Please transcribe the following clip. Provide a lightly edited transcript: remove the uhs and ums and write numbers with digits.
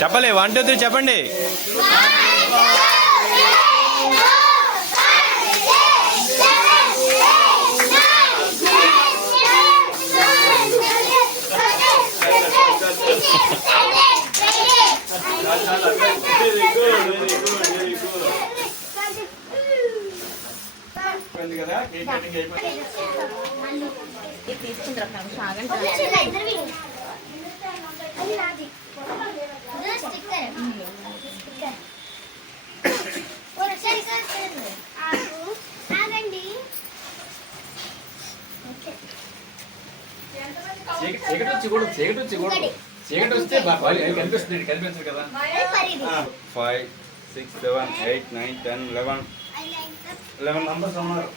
చెప్పలే 1 2 3 చెప్పండి. చీకటి వస్తే కనిపిస్తుంది కనిపించదు కదా. 5 6 7 8 9 10 11 నంబర్స్ ఉన్నారు.